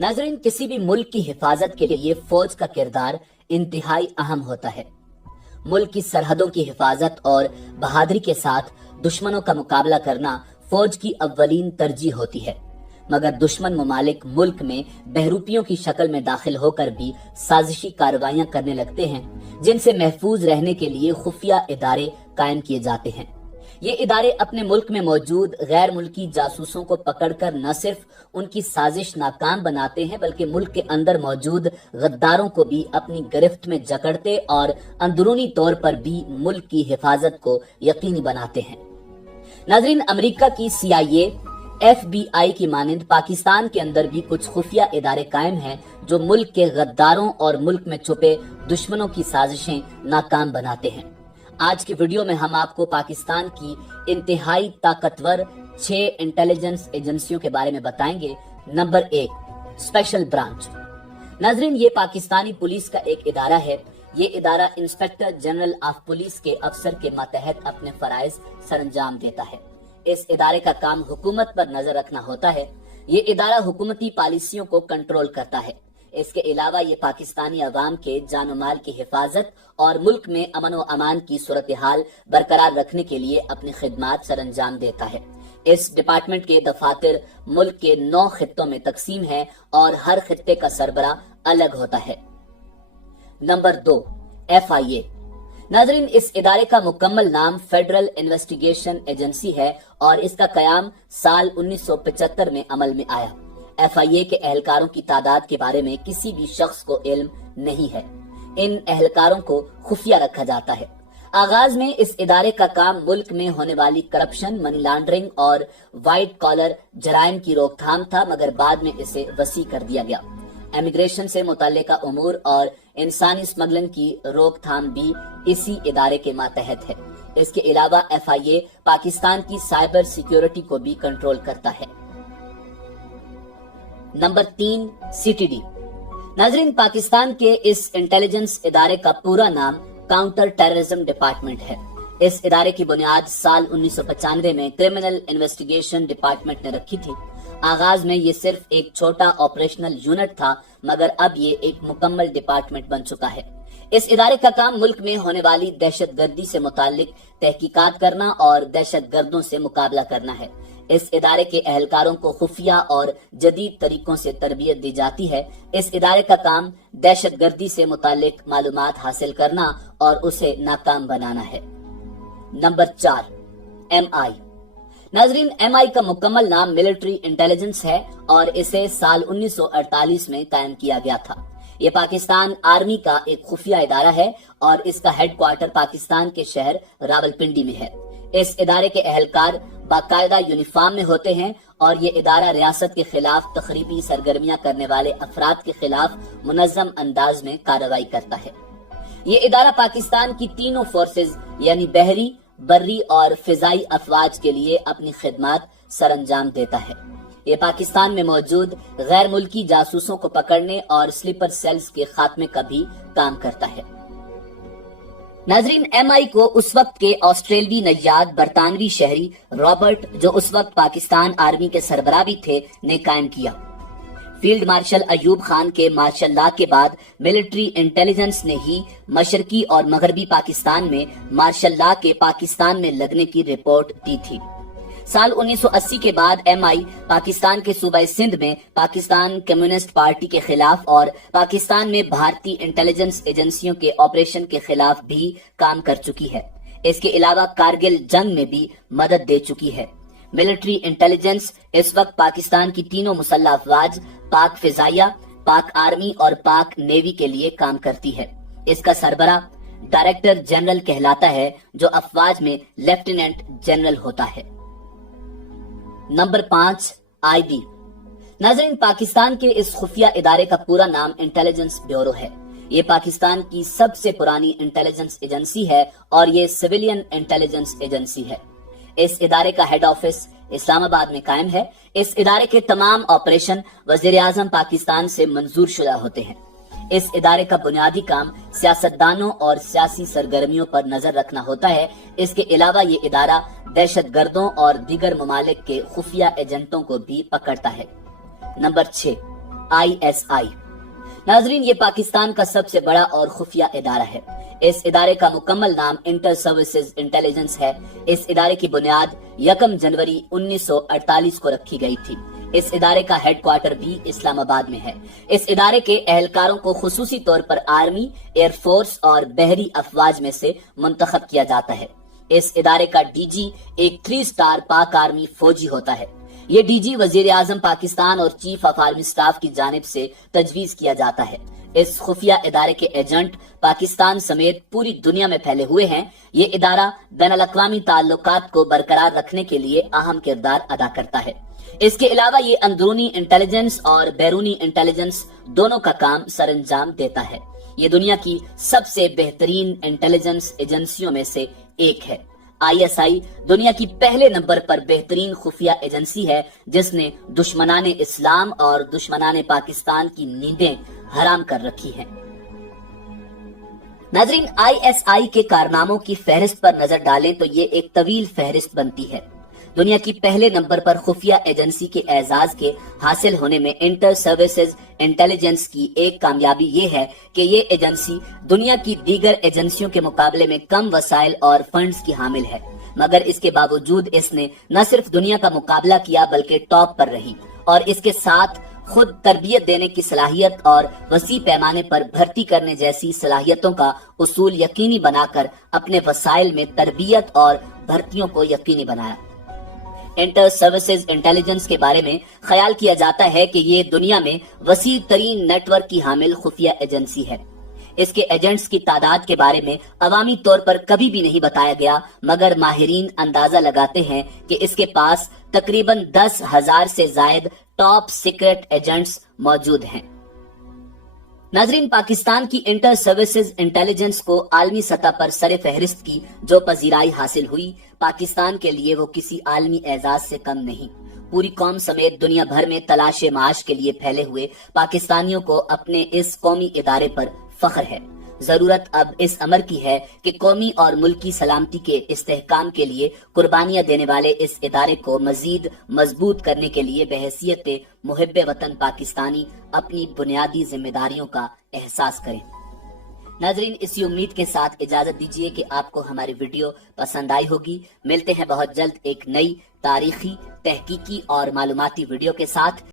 नाजरीन, किसी भी मुल्क की हिफाजत के लिए फौज का किरदार इंतहाई अहम होता है। मुल्क की सरहदों की हिफाजत और बहादुरी के साथ दुश्मनों का मुकाबला करना फौज की अव्वलीन तरजीह होती है। मगर दुश्मन ममालिक मुल्क में बहरूपियों की शक्ल में दाखिल होकर भी साजिशी कार्रवाइयां करने लगते हैं, जिनसे महफूज रहने के लिए खुफिया इदारे कायम किए जाते हैं। ये इदारे अपने मुल्क में मौजूद गैर मुल्की जासूसों को पकड़कर न सिर्फ उनकी साजिश नाकाम बनाते हैं, बल्कि मुल्क के अंदर मौजूद गद्दारों को भी अपनी गिरफ्त में जकड़ते और अंदरूनी तौर पर भी मुल्क की हिफाजत को यकीनी बनाते हैं। नाजरीन, अमेरिका की CIA, FBI की मानिंद पाकिस्तान के अंदर भी कुछ खुफिया इदारे कायम हैं जो मुल्क के गद्दारों और मुल्क में छुपे दुश्मनों की साजिशें नाकाम बनाते हैं। आज की वीडियो में हम आपको पाकिस्तान की इंतहाई ताकतवर 6 इंटेलिजेंस एजेंसियों के बारे में बताएंगे। Number 1, special branch. नाजरीन, ये पाकिस्तानी पुलिस का एक इदारा है। ये इदारा इंस्पेक्टर जनरल ऑफ पुलिस के अफसर के मातहत अपने फराइज सरंजाम देता है। इस इदारे का काम हुकूमत पर नजर रखना होता है। ये इदारा हुकूमती पॉलिसियों को कंट्रोल करता है। इसके अलावा ये पाकिस्तानी अवाम के जान माल की हिफाजत और मुल्क में अमन व अमान की सूरत हाल बरकरार रखने के लिए अपनी खिदमात सरंजाम देता है। इस डिपार्टमेंट के दफातर मुल्क के 9 खित्तों में तकसीम है और हर खित्ते का सरबरा अलग होता है। Number 2, FIA। नाजरीन, इस इदारे का मुकम्मल नाम फेडरल इन्वेस्टिगेशन एजेंसी है और इसका कयाम साल 1975 में अमल में आया। FIA के एहलकारों की तादाद के बारे में किसी भी शख्स को इल्म नहीं है। इन एहलकारों को खुफिया रखा जाता है। आगाज में इस इदारे का काम मुल्क में होने वाली करप्शन, मनी लॉन्ड्रिंग और व्हाइट कॉलर जराइम की रोकथाम था, मगर बाद में इसे वसी कर दिया गया। इमिग्रेशन से मुताल्लिका उमूर और इंसानी स्मगलिंग की रोकथाम भी इसी इदारे के मातहत है। इसके अलावा FIA पाकिस्तान की साइबर सिक्योरिटी को भी कंट्रोल करता है। Number 3, CTD। नाजरीन, पाकिस्तान के इस इंटेलिजेंस इदारे का पूरा नाम काउंटर टेररिज्म डिपार्टमेंट है। इस इदारे की बुनियाद साल 1995 में क्रिमिनल इन्वेस्टिगेशन डिपार्टमेंट ने रखी थी। आगाज में ये सिर्फ एक छोटा ऑपरेशनल यूनिट था, मगर अब ये एक मुकम्मल डिपार्टमेंट बन चुका है। इस इदारे का काम मुल्क में होने वाली दहशतगर्दी से मुताल्लिक तहकीकात करना और दहशतगर्दों से मुकाबला करना है। इस इदारे के एहलकारों को खुफिया और जदीद तरीकों से तरबियत दी जाती है। इस इदारे का काम दहशतगर्दी से मुताल्लिक मालूमात हासिल करना और उसे नाकाम बनाना है। Number 4, MI। नाजरीन, MI का मुकम्मल नाम मिलिट्री इंटेलिजेंस है और इसे साल 1948 में कायम किया गया था। ये पाकिस्तान आर्मी का एक खुफिया इदारा है और इसका हेडक्वार्टर पाकिस्तान के शहर रावलपिंडी में है। इस इदारे के एहलकार बाकायदा यूनिफॉर्म में होते हैं और ये इदारा रियासत के खिलाफ तखरीबी सरगर्मियां करने वाले अफराद के खिलाफ मुनज़्ज़म अंदाज में कार्रवाई करता है। ये इदारा पाकिस्तान की तीनों फोर्सेज यानी बहरी, बर्री और फिजाई अफवाज के लिए अपनी खिदमात सरंजाम देता है। ये पाकिस्तान में मौजूद गैर मुल्की जासूसों को पकड़ने और स्लीपर सेल्स के खात्मे का भी काम करता है। नाजरीन, MI को उस वक्त के ऑस्ट्रेलवी नैयाद बरतानवी शहरी रॉबर्ट, जो उस वक्त पाकिस्तान आर्मी के सरबराह भी थे, ने कायम किया। फील्ड मार्शल अयूब खान के मार्शल लॉ के बाद मिलिट्री इंटेलिजेंस ने ही मशरकी और मगरबी पाकिस्तान में मार्शल लॉ के पाकिस्तान में लगने की रिपोर्ट दी थी। साल 1980 के बाद MI पाकिस्तान के सूबा सिंध में पाकिस्तान कम्युनिस्ट पार्टी के खिलाफ और पाकिस्तान में भारतीय इंटेलिजेंस एजेंसियों के ऑपरेशन के खिलाफ भी काम कर चुकी है। इसके अलावा कारगिल जंग में भी मदद दे चुकी है। मिलिट्री इंटेलिजेंस इस वक्त पाकिस्तान की तीनों मुसल्लह अफवाज, पाक फिजाइया, पाक आर्मी और पाक नेवी के लिए काम करती है। इसका सरबराह डायरेक्टर जनरल कहलाता है, जो अफवाज में लेफ्टिनेंट जनरल होता है। Number 5, IB। नाजरीन, पाकिस्तान के इस खुफिया इदारे का पूरा नाम इंटेलिजेंस ब्यूरो है। ये पाकिस्तान की सबसे पुरानी इंटेलिजेंस एजेंसी है और ये सिविलियन इंटेलिजेंस एजेंसी है। इस इदारे का हेड ऑफिस इस्लामाबाद में कायम है। इस इदारे के तमाम ऑपरेशन वजीर आजम पाकिस्तान से मंजूर शुदा होते हैं। इस इदारे का बुनियादी काम सियासतदानों और सियासी सरगर्मियों पर नजर रखना होता है। इसके अलावा ये इदारा दहशतगर्दों और दीगर ममालिक के खुफिया एजेंटों को भी पकड़ता है। Number 6, ISI। नाजरीन, ये पाकिस्तान का सबसे बड़ा और खुफिया इदारा है। इस इदारे का मुकम्मल नाम इंटर सर्विसेज इंटेलिजेंस है। इस इदारे की बुनियाद 1 जनवरी 1948 को रखी गई थी। इस इदारे का हेडक्वार्टर भी इस्लामाबाद में है। इस इदारे के एहलकारों को खुसूसी तौर पर आर्मी, एयरफोर्स और बहरी अफवाज में से मुंतखब किया जाता है। इस इदारे का डीजी एक 3 स्टार पाक आर्मी फौजी होता है। ये डीजी वजीर आजम पाकिस्तान और चीफ ऑफ आर्मी स्टाफ की जानिब से तजवीज किया जाता है। इस खुफिया इदारे के एजेंट पाकिस्तान समेत पूरी दुनिया में फैले हुए हैं। ये इदारा बैनुल-अक़वामी ताल्लुकात को बरकरार रखने के लिए अहम किरदार अदा करता है। इसके अलावा ये अंदरूनी इंटेलिजेंस और बैरूनी इंटेलिजेंस दोनों का काम सरअंजाम देता है। ये दुनिया की सबसे बेहतरीन इंटेलिजेंस एजेंसियों में से एक है। ISI दुनिया की पहले नंबर पर बेहतरीन खुफिया एजेंसी है, जिसने दुश्मनाने इस्लाम और दुश्मनाने पाकिस्तान की नींदें हराम कर रखी हैं। नाजरीन, ISI के कारनामों की फहरिस्त पर नजर डालें तो ये एक तवील फहरिस्त बनती है। दुनिया की पहले नंबर पर खुफिया एजेंसी के एजाज के हासिल होने में इंटर सर्विसेज इंटेलिजेंस की एक कामयाबी ये है कि ये एजेंसी दुनिया की दीगर एजेंसियों के मुकाबले में कम वसाइल और फंड्स की हामिल है, मगर इसके बावजूद इसने न सिर्फ दुनिया का मुकाबला किया बल्कि टॉप पर रही और इसके साथ खुद तरबियत देने की सलाहियत और वसी पैमाने पर भर्ती करने जैसी सलाहियतों का उसूल यकीनी बनाकर अपने वसाइल में तरबियत और भर्तियों को यकीनी बनाया। इंटर सर्विसेज इंटेलिजेंस के बारे में ख्याल किया जाता है कि ये दुनिया में वसी तरीन नेटवर्क की हामिल खुफिया एजेंसी है। इसके एजेंट्स की तादाद के बारे में अवामी तौर पर कभी भी नहीं बताया गया, मगर माहिरीन अंदाजा लगाते हैं कि इसके पास तकरीबन 10,000 से जायद टॉप सीक्रेट एजेंट्स मौजूद हैं। नाजरीन, पाकिस्तान की इंटर सर्विसेज इंटेलिजेंस को आलमी सतह पर सरे फहरिस्त की जो पजीराई हासिल हुई, पाकिस्तान के लिए वो किसी आलमी एजाज से कम नहीं। पूरी कौम समेत दुनिया भर में तलाशे माश के लिए फैले हुए पाकिस्तानियों को अपने इस कौमी इदारे पर फख्र है। जरूरत अब इस अमर की है कि कौमी और मुल्की सलामती के इस्तेहकाम के लिए कुर्बानियां देने वाले इस इदारे को मजीद मजबूत करने के लिए बहैसियत मुहिब्बे वतन पाकिस्तानी अपनी बुनियादी जिम्मेदारियों का एहसास करें। नाजरीन, इसी उम्मीद के साथ इजाजत दीजिए कि आपको हमारी वीडियो पसंद आई होगी। मिलते हैं बहुत जल्द एक नई तारीखी, तहकीकी और मालूमाती वीडियो के साथ।